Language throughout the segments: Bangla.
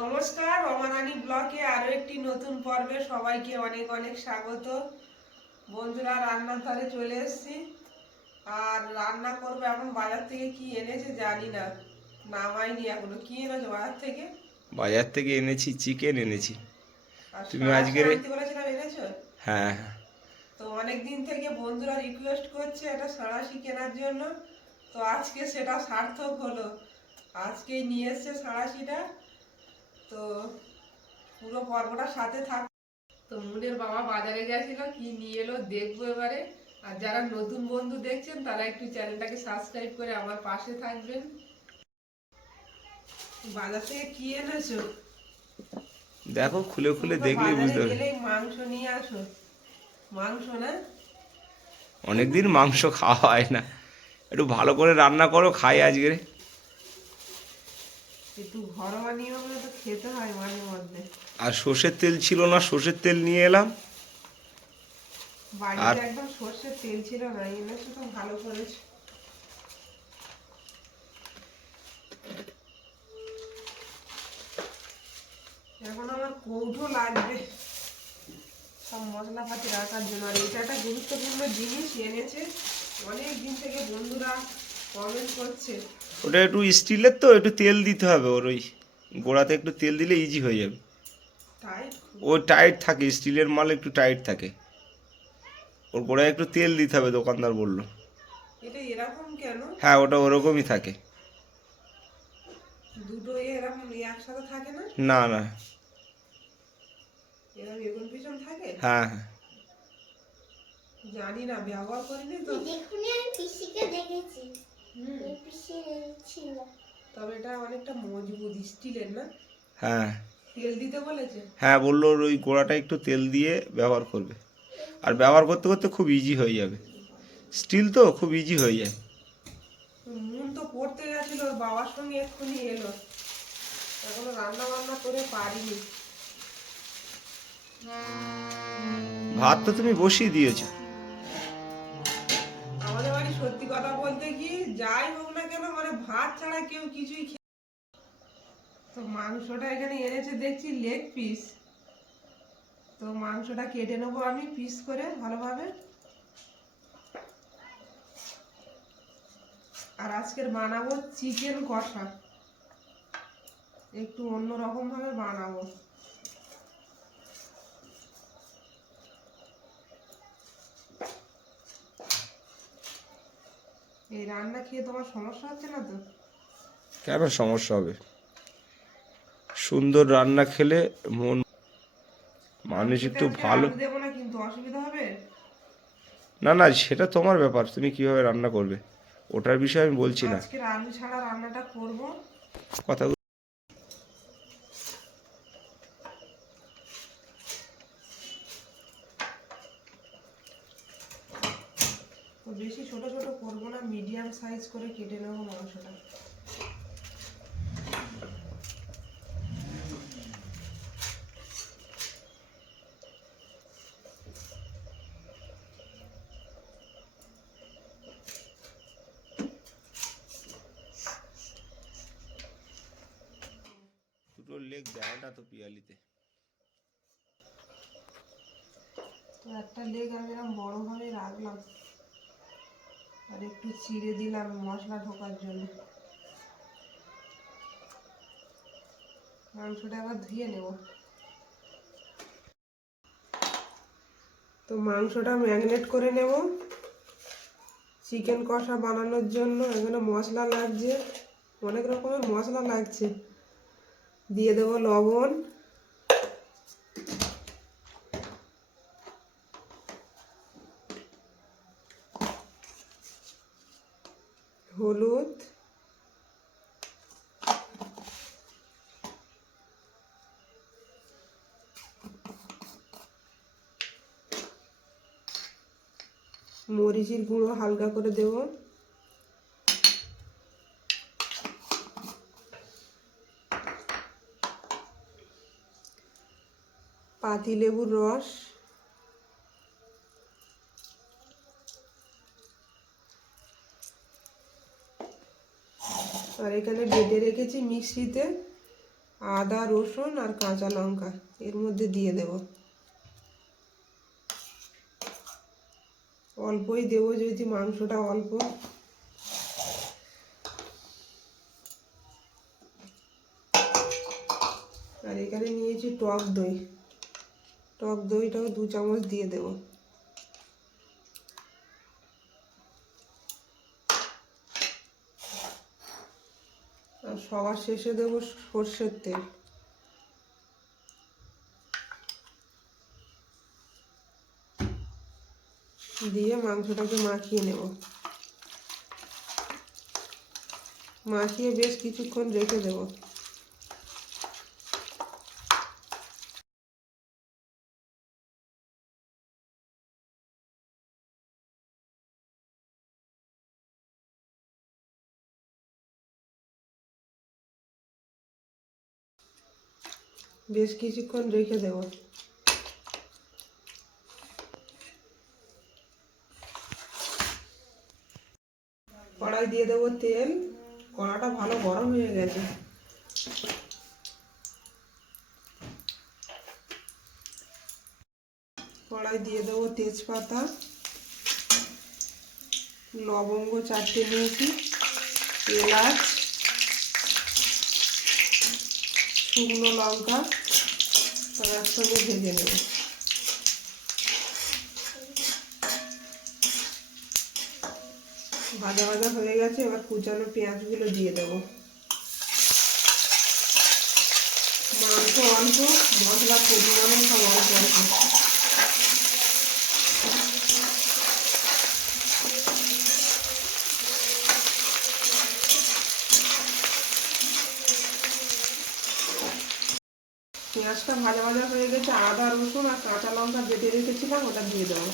নমস্কার, রমারানী ব্লকে আরো একটি নতুন পর্বে সবাইকে অনেক অনেক স্বাগত। বন্ধুরা, রান্নার ধারে চলে এসেছি আর রান্না করবো। এখন বাজার থেকে কি এনেছে জানি না, নামাইনি এখনো। কি এনেছো বাজার থেকে? বাজার থেকে এনেছি, চিকেন এনেছি। আর তুমি সারাশি আজকে আনতে বলেছিলাম, এনেছো? হ্যাঁ। তো অনেক দিন থেকে বন্ধুরা রিকোয়েস্ট করছে এটা সারাশি কেনার জন্য, তো আজকে সেটা সার্থক হলো। আজকেই নিয়ে এসছে সারাশিটা। তো পুরো পর্বটার সাথে থাক। তো মুনের বাবা বাজারে গেছিল, কি নিয়ে এলো দেখবো এবারে। আর যারা নতুন বন্ধু দেখছেন তারা একটু চ্যানেলটাকে সাবস্ক্রাইব করে আমার পাশে থাকবেন। বাজার থেকে কি এনেছো? দেখো, খুলে তুমি খুলে তো দেখলেই বাজারে বুঝতে পারবে। গেলেই মাংস নিয়ে আসো। মাংস না? অনেকদিন মাংস খাওয়া হয় না, একটু ভালো করে রান্না করো, খাই আজকে। একটু ঘরোয়া নিয়মে তো খেতে হয় মাঝে মধ্যে। আর সর্ষের তেল ছিল না, সর্ষের তেল নিয়ে এলাম। আর বাড়িতে একদম সর্ষের তেল ছিল না, এনেছো তো ভালো করেছো। এখন আমার কৌটো লাগবে সব মশলাপাতি রাখার জন্য। আর এটা একটা গুরুত্বপূর্ণ জিনিস এনেছে, অনেক দিন থেকে বন্ধুরা কমেন্ট করছে। ওটা একটু স্টিলের, তো একটু তেল দিতে হবে ওর, ওই গোড়াতে একটু তেল দিলে ইজি হয়ে যাবে। তাই ও টাইট থাকে, স্টিলের মাল একটু টাইট থাকে, ওর গোড়ায় একটু তেল দিতে হবে, দোকানদার বললো। এটা এরকম কেন? হ্যাঁ, ওটা ওরকমই থাকে। দুটো এরকম একসাথে থাকে না? না না। এরা বেগুন পিছন থাকে? হ্যাঁ হ্যাঁ। জানি না, ব্যবহার করিনি তো। দেখুন, আমি পিসিকে দেখেছি। হুম। পিসি ছিল। তবে এটা অনেকটা মজবুত, স্টিলের না? হ্যাঁ তেল দিতে বলেছে? হ্যাঁ, বললো ওর ওই গোড়াটা একটু তেল দিয়ে ব্যবহার করবে। আর ব্যবহার করতে করতে খুব ইজি হয়ে যাবে, স্টিল তো খুব ইজি হয়ে যায়। মুন তো পড়তে গেছিল, ওর বাবার সঙ্গে এক্ষুনি এলো। এখনো রান্না বান্না করে পারিনি। ভাত তো তুমি বসিয়ে দিয়েছো। আমাদের বাড়ি সত্যি কথা বলতে কি, যাই হোক না কেন, মানে ভাত ছাড়া কেউ কিছুই তো মাংসটা এখানে এনেছে দেখছি লেগ পিস। তো মাংসটা কেটে নেবো আমি পিস করে ভালোভাবে। আর আজকের বানাবো চিকেন কষা, একটু অন্যরকম ভাবে বানাবো। এই রান্না খেয়ে তোমার সমস্যা হচ্ছে না তো? কেন সমস্যা হবে? সুন্দর রান্না খেলে মন, আমি মানুষ খেতে একটু আজকে ভালো। আলু দেবো না, কিন্তু অসুবিধা হবে? না না, সেটা তোমার ব্যাপার, তুমি কিভাবে রান্না করবে ওটার বিষয়ে আমি বলছি না। আজকের আলু ছাড়া রান্নাটা করব। কথা তো বেশি ছোট ছোট করব না, মিডিয়াম সাইজ করে কেটে নেবো মাংসটা। দুটো লেগ দেয় না তো পিয়ালিতে। তো একটা লেগ আমি এরকম বড়ভাবে রাখলাম, আর একটু চিড়ে দিলাম মশলা ঢোকার জন্য। মাংসটা আবার ধুয়ে নেব। তো মাংসটা ম্যারিনেট করে নেব চিকেন কষা বানানোর জন্য। এখানে মশলা লাগছে, অনেক রকমের মশলা লাগছে। দিয়ে দেব লবণ, হলুদ, মরিচের গুঁড়ো হালকা করে দেব, পাতিলেবুর রস, আর এখানে বেটে রেখেছি মিক্সিতে আদা রসুন আর কাঁচা লঙ্কা এর মধ্যে দিয়ে দেব। অল্পই দেবো যেহেতু মাংসটা অল্প। আর এখানে নিয়েছি টক দই, টক দইটাও 2 চামচ দিয়ে দেব। আর সবার শেষে দেব সর্ষের তেল। দিয়ে মাংসটাকে মাখিয়ে নেব। মাখিয়ে বেশ কিছুক্ষণ রেখে দেব। বেশ কিছুক্ষণ রেখে দেব। কড়াই দিয়ে দেবো তেল। কড়াটা ভালো গরম হয়ে গেছে। কড়াই দিয়ে দেবো তেজপাতা, লবঙ্গ 4টে নিয়েছি, এলাচ, শুকনো লঙ্কা সব একসঙ্গে ভেজে নেব। ভাজা ভাজা হয়ে গেছে, এবার কুচানো পেঁয়াজগুলো দিয়ে দেব। মাংস অল্প, মশলা পরিমাণও সব অল্প অল্প। পেঁয়াজটা ভাজা ভাজা হয়ে গেছে, আদা রসুন আর কাঁচা লঙ্কা বেটে রেখেছিলাম ওটা দিয়ে দেবো।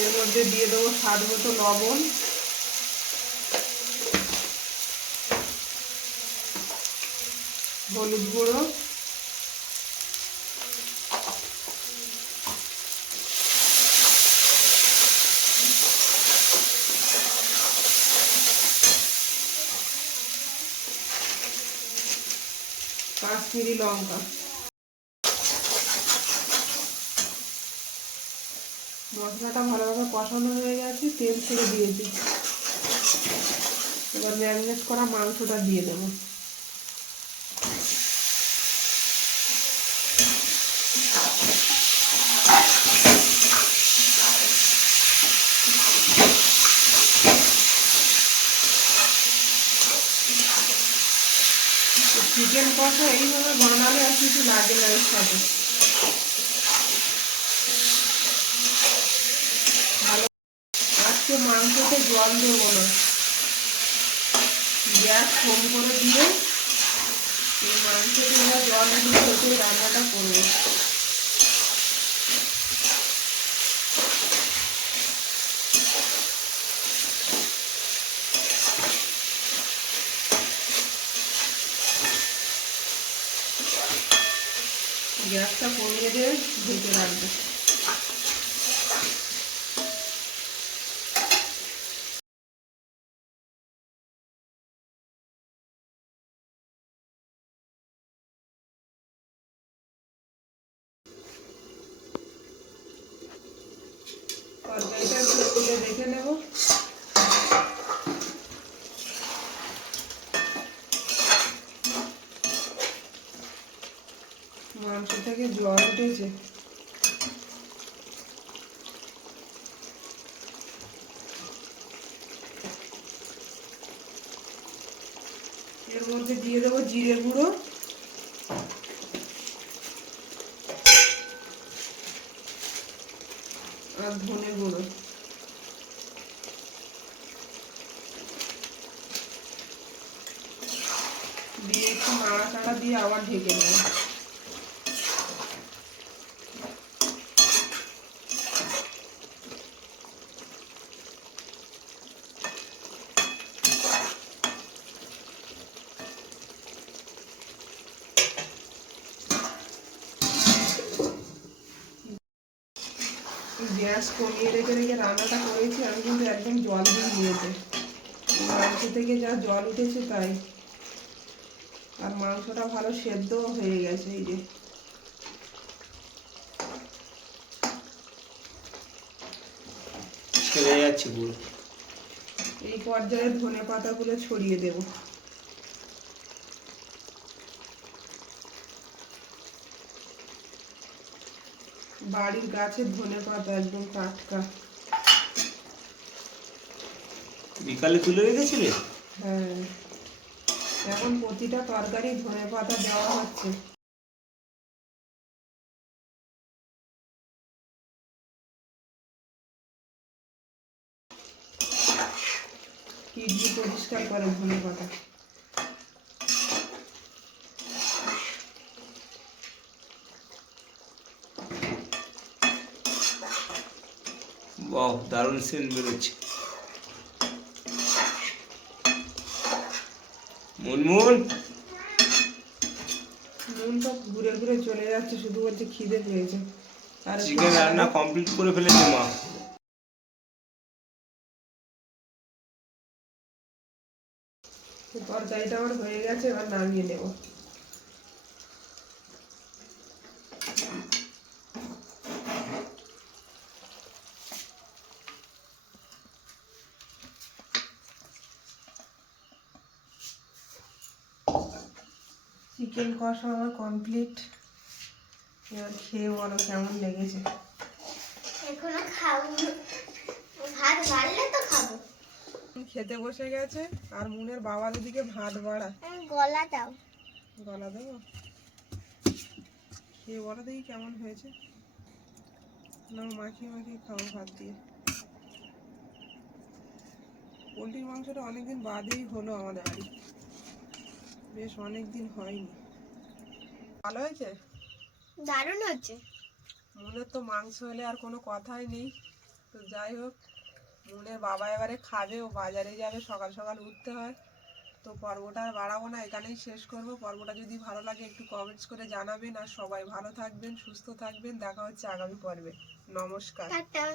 এর মধ্যে দিয়ে দেবো স্বাদ মতো লবণ, হলুদ গুঁড়ো, কাশ্মীরি লঙ্কা। মশলাটা ভালোভাবে কষানো হয়ে গেছে, তেল ছেড়ে দিয়েছি। এবার ম্যারিনেট করা মাংসটা দিয়ে দেবো। চিকেন কষা এইভাবে বানালে আর কিছু লাগে না এর সাথে। ভালো আজকে মাংসতে জল দেবো না, গ্যাস কম করে দিয়ে এই মাংসতে জল দিয়ে হতে রান্নাটা করবো। গ্যাসটা কমিয়ে দিয়ে ঢেকে রাখবো। তরকারিটা একটু তুলে দেখে নেব। মাংস থেকে জল উঠেছে। এর মধ্যে দিয়ে দেবো জিরে গুঁড়ো, আর ধনে গুঁড়ো। দিয়ে একটু নাড়াচাড়া দিয়ে আবার ঢেকে নেব। গ্যাস কমিয়ে রেখে রেখে রান্নাটা করেছি, আমি কিন্তু একদম জল দিয়ে নিয়েছে, মাংস থেকে যা জল উঠেছে তাই। আর মাংসটা ভালো সেদ্ধও হয়ে গেছে। এই যে ছেড়ে যাচ্ছে পুরো। এই পর্যায়ে ধনে পাতাগুলো ছড়িয়ে দেব। বাড়ির গাছের ধনে পাতা, একদম টাটকা। বিকালে তুলে রেখেছিলে? হ্যাঁ, এখন প্রতিটা তরকারি ধনে পাতা দেওয়া হচ্ছে। কিডনি পরিষ্কার করে ধনে পাতা। বাহ, দারুণ সেন্ট বেরোচ্ছে। মুনমুন, নুন তো ঘুরে ঘুরে চলে যাচ্ছে, শুধু বলছে খিদে পেয়েছে। আর চিকেন রান্না কমপ্লিট করে ফেলেছে মা। তরকারিটা আমার হয়ে গেছে, এবার নামিয়ে নেব। চিকেন কষা আমার কমপ্লিট। এবার খেয়ে বলো কেমন লেগেছে। এখনো খাবো, ভাত বাড়লে তো খাবো। খেতে বসে গেছে, আর মুনের বাবার ওদিকে ভাত বাড়া। গলা দাও। গলা দেবো? খেয়ে বলো দেখি কেমন হয়েছে। না, মাখিয়ে মাখিয়ে খাবো ভাত দিয়ে। পোলট্রির মাংসটা অনেকদিন বাদেই হলো আমাদের বাড়ি, বেশ অনেকদিন হয়নি। ভালো হয়েছে, দারুণ হচ্ছে। মুনের তো মাংস হলে আর কোনো কথাই নেই। তো যাই হোক, মুনের বাবা এবারে খাবে, ও বাজারে যাবে, সকাল সকাল উঠতে হয়। তো পর্বটা আর বাড়াবো না, এখানেই শেষ করব। পর্বটা যদি ভালো লাগে একটু কমেন্টস করে জানাবেন, আর সবাই ভালো থাকবেন, সুস্থ থাকবেন। দেখা হচ্ছে আগামী পর্বে। নমস্কার। টাটা।